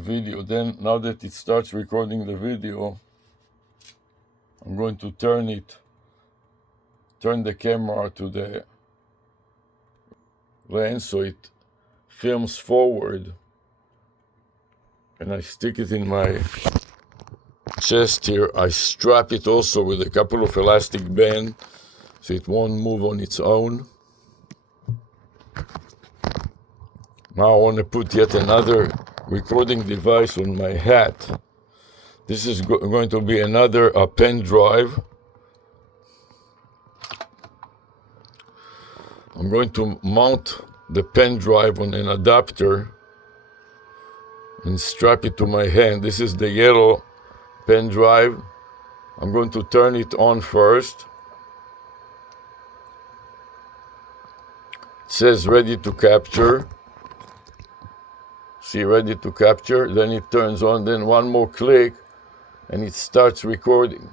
video. Then now that it starts recording the video, I'm going to turn the camera to the lens so it films forward, and I stick it in my chest here. I strap it also with a couple of elastic bands so it won't move on its own. Now I want to put yet another recording device on my hat. This is going to be another pen drive. I'm going to mount the pen drive on an adapter and strap it to my hand. This is the yellow pen drive. I'm going to turn it on first. It says ready to capture. See, ready to capture. Then it turns on. Then one more click and it starts recording.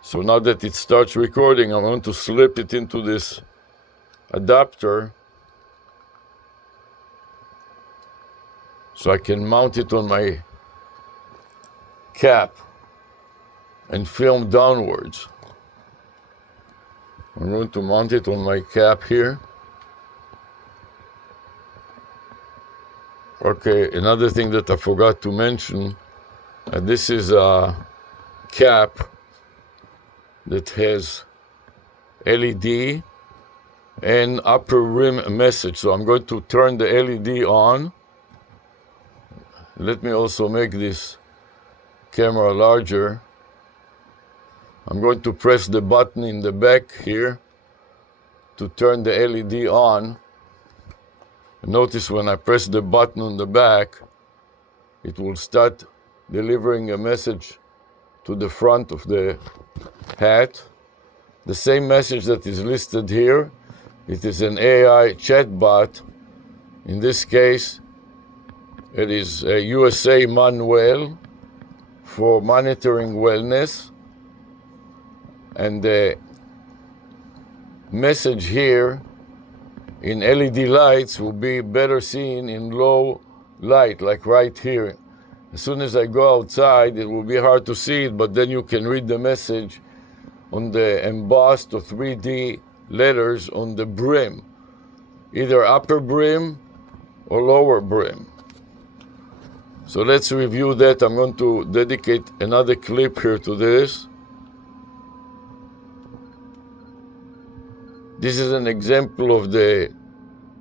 So now that it starts recording, I'm going to slip it into this adapter so I can mount it on my cap and film downwards. I'm going to mount it on my cap here. Okay, another thing that I forgot to mention, this is a cap that has LED and upper rim message. So I'm going to turn the LED on. Let me also make this camera larger. I'm going to press the button in the back here to turn the LED on. Notice when I press the button on the back, it will start delivering a message to the front of the hat. The same message that is listed here. It is an AI chatbot. In this case, it is a USA manual for monitoring wellness. And the message here in LED lights will be better seen in low light, like right here. As soon as I go outside, it will be hard to see it, but then you can read the message on the embossed or 3D letters on the brim, either upper brim or lower brim. So let's review that. I'm going to dedicate another clip here to this. This is an example of the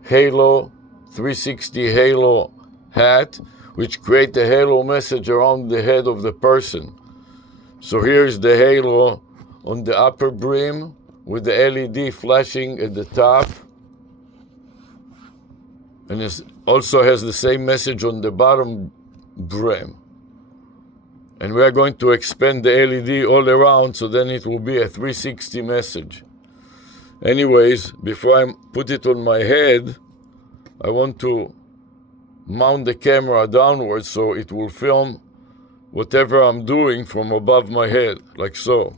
Halo 360 Halo hat, which create a halo message around the head of the person. So here's the halo on the upper brim with the LED flashing at the top. And it also has the same message on the bottom brim. And we are going to expand the LED all around, so then it will be a 360 message. Anyways, before I put it on my head, I want to mount the camera downwards so it will film whatever I'm doing from above my head, like so.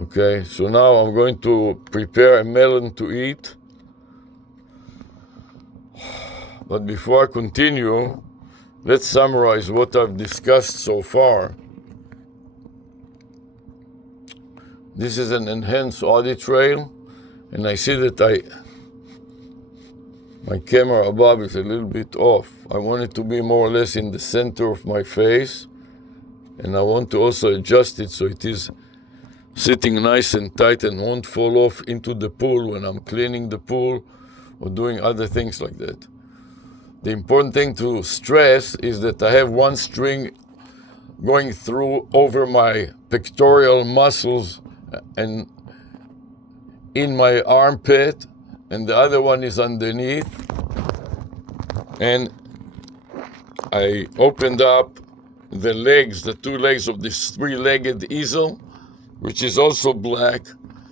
Okay, so now I'm going to prepare a melon to eat. But before I continue, let's summarize what I've discussed so far. This is an enhanced audit trail, and I see that my camera above is a little bit off. I want it to be more or less in the center of my face, and I want to also adjust it so it is sitting nice and tight and won't fall off into the pool when I'm cleaning the pool or doing other things like that. The important thing to stress is that I have one string going through over my pectoral muscles and in my armpit, and the other one is underneath. And I opened up the legs, the two legs of this three-legged easel, which is also black,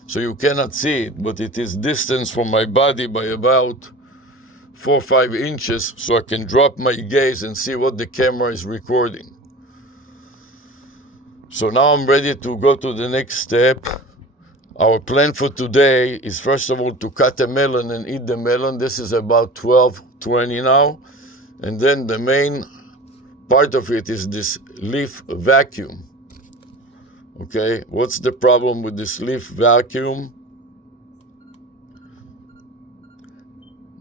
so you cannot see it, but it is distance from my body by about 4 or 5 inches, so I can drop my gaze and see what the camera is recording. So now I'm ready to go to the next step. Our plan for today is first of all to cut a melon and eat the melon. This is about 12:20 now. And then the main part of it is this leaf vacuum. Okay, what's the problem with this leaf vacuum?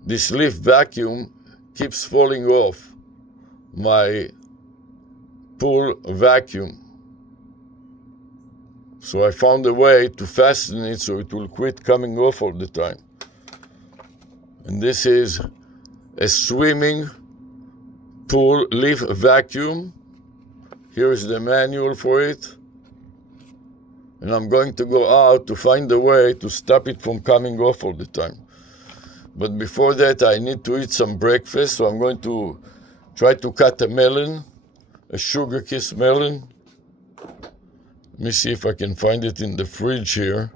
This leaf vacuum keeps falling off my pool vacuum. So I found a way to fasten it so it will quit coming off all the time. And this is a swimming pool leaf vacuum. Here is the manual for it. And I'm going to go out to find a way to stop it from coming off all the time. But before that, I need to eat some breakfast. So I'm going to try to cut a melon, a sugar kiss melon. Let me see if I can find it in the fridge here.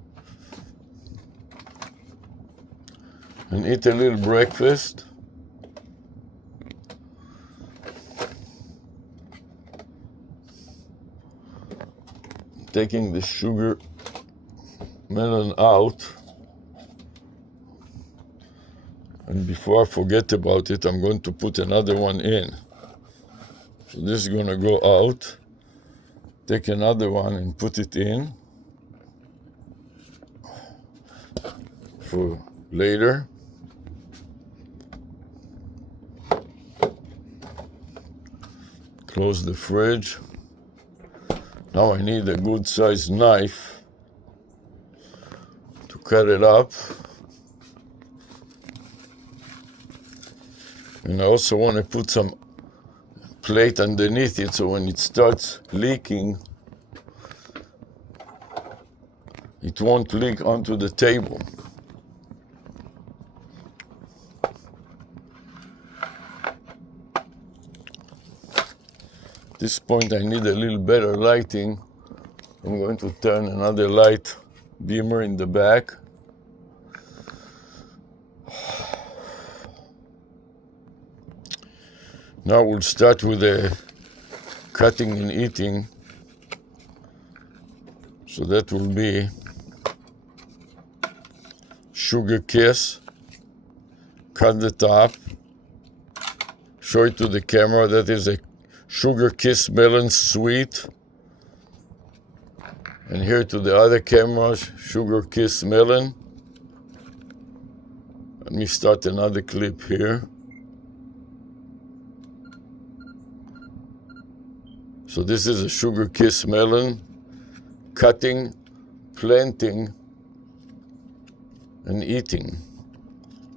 And eat a little breakfast. Taking the sugar melon out. And before I forget about it, I'm going to put another one in. So this is going to go out. Take another one and put it in for later. Close the fridge. Now I need a good sized knife to cut it up. And I also want to put some plate underneath it so when it starts leaking, it won't leak onto the table. At this point I need a little better lighting. I'm going to turn another light dimmer in the back. Now we'll start with the cutting and eating. So that will be sugar kiss. Cut the top. Show it to the camera. That is a sugar kiss melon sweet. And here to the other cameras, sugar kiss melon. Let me start another clip here. So this is a sugar kiss melon, cutting, planting, and eating.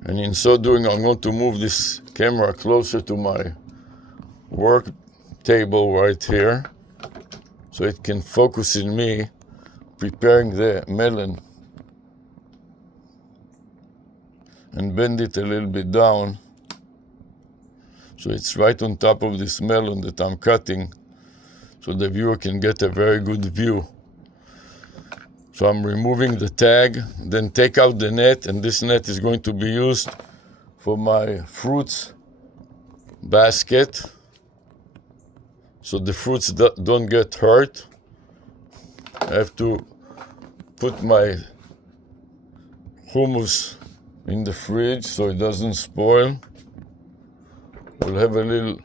And in so doing, I'm going to move this camera closer to my work table right here, so it can focus in me preparing the melon. And bend it a little bit down, so it's right on top of this melon that I'm cutting, so the viewer can get a very good view. So I'm removing the tag, then take out the net, and this net is going to be used for my fruits basket, so the fruits don't get hurt. I have to put my hummus in the fridge so it doesn't spoil. We'll have a little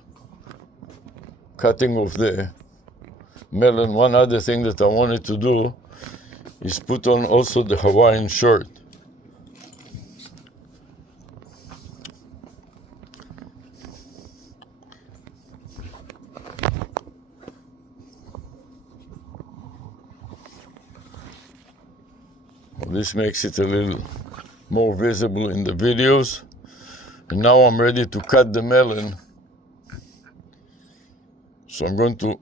cutting of the melon. One other thing that I wanted to do is put on also the Hawaiian shirt. This makes it a little more visible in the videos. And now I'm ready to cut the melon. So I'm going to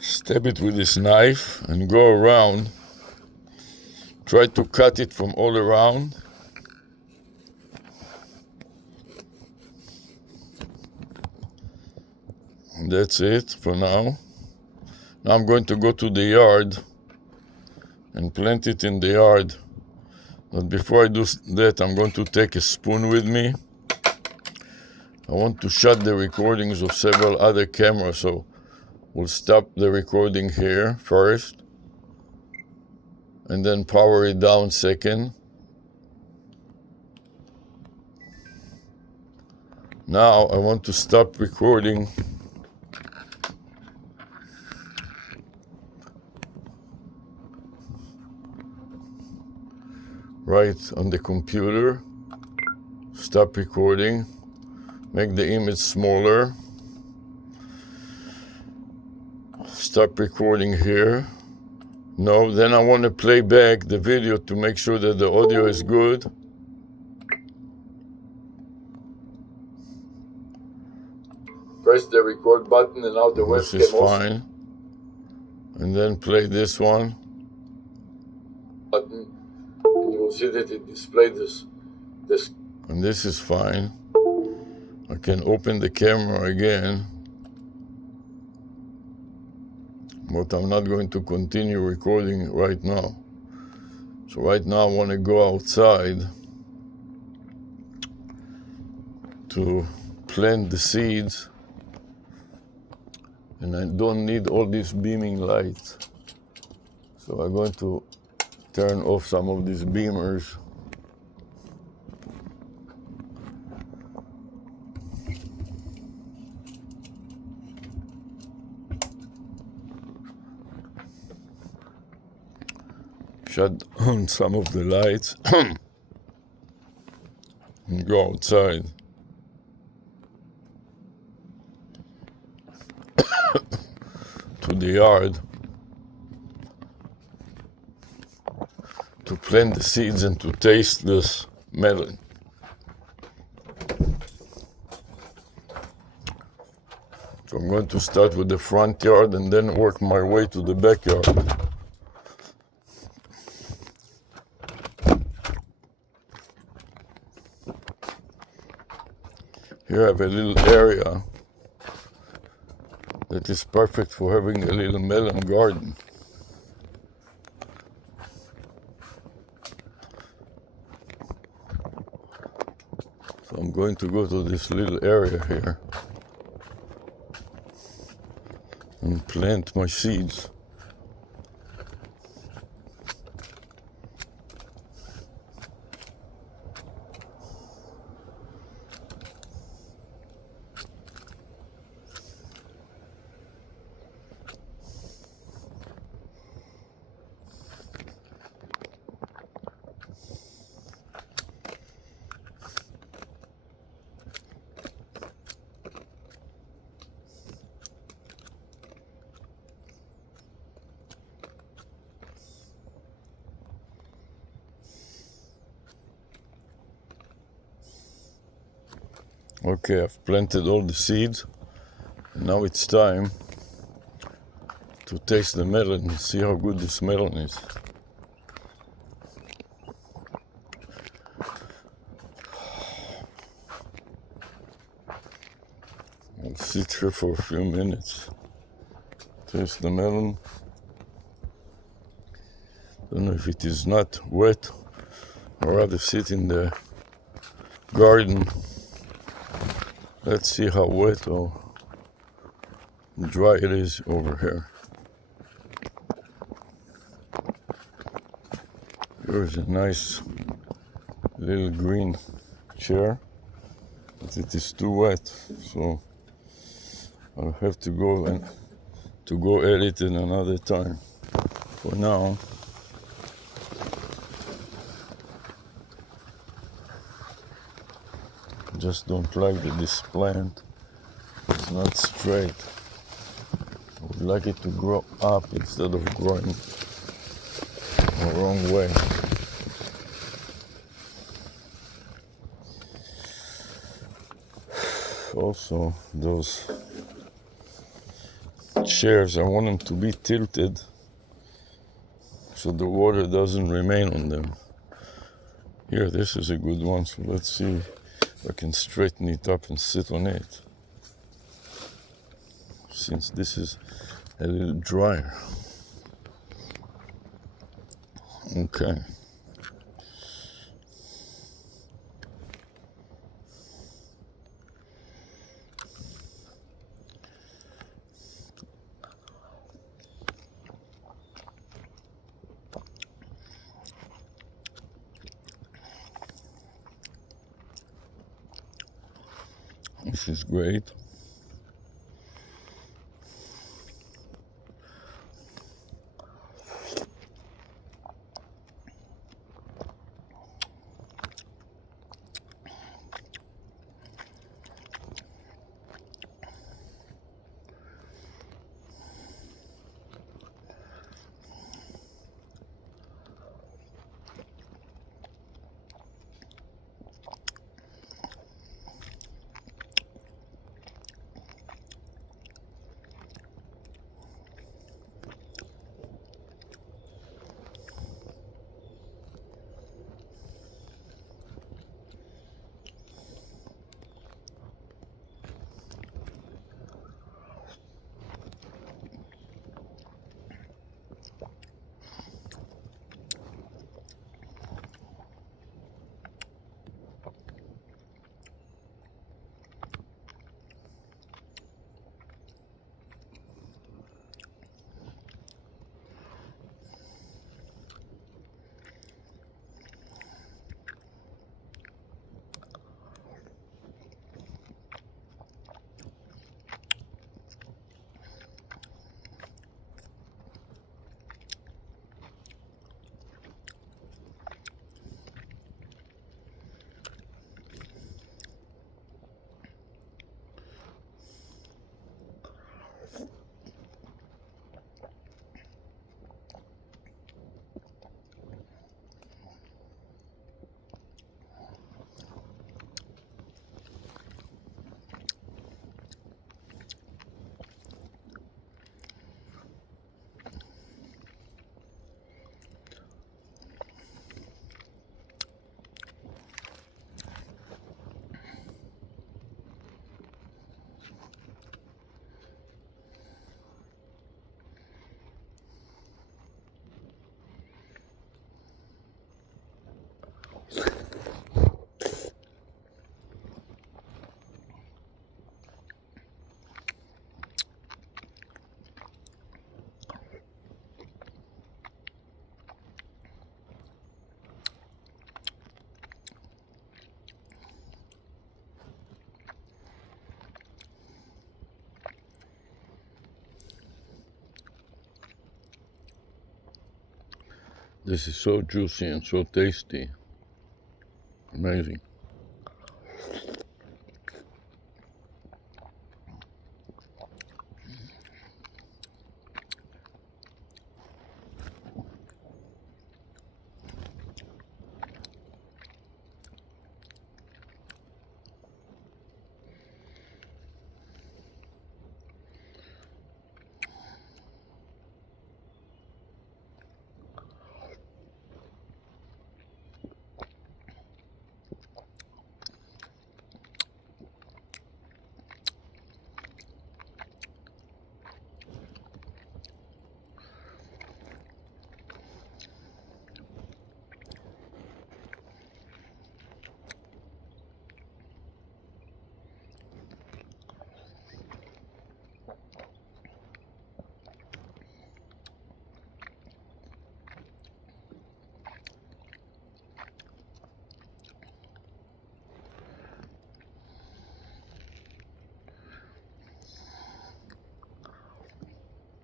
stab it with this knife and go around. Try to cut it from all around. And that's it for now. Now I'm going to go to the yard and plant it in the yard. But before I do that, I'm going to take a spoon with me. I want to shut the recordings of several other cameras, so we'll stop the recording here first. and then power it down second. Now I want to stop recording. Right on the computer. Stop recording. Make the image smaller. Stop recording here. No, then I want to play back the video to make sure that the audio is good. Press the record button and now the webcam. This is fine. And then play this one. Button. And you will see that it displays this. And this is fine. I can open the camera again. But I'm not going to continue recording right now. So right now I want to go outside to plant the seeds. And I don't need all these beaming lights. So I'm going to turn off some of these beamers. Shut on some of the lights and go outside. To the yard to plant the seeds and to taste this melon. So I'm going to start with the front yard and then work my way to the backyard. Here I have a little area that is perfect for having a little melon garden. So I'm going to go to this little area here and plant my seeds. Okay, I've planted all the seeds, and now it's time to taste the melon and see how good this melon is. I'll sit here for a few minutes, taste the melon. Don't know if it is not wet, I'd rather sit in the garden. Let's see how wet or dry it is over here. Here's a nice little green chair, but it is too wet, so I'll have to go at it in another time. For now, I just don't like that this plant is not straight. I would like it to grow up instead of growing the wrong way. Also, those chairs, I want them to be tilted so the water doesn't remain on them. Here, this is a good one, so let's see if I can straighten it up and sit on it, since this is a little drier. Okay. This is great. This is so juicy and so tasty. Amazing.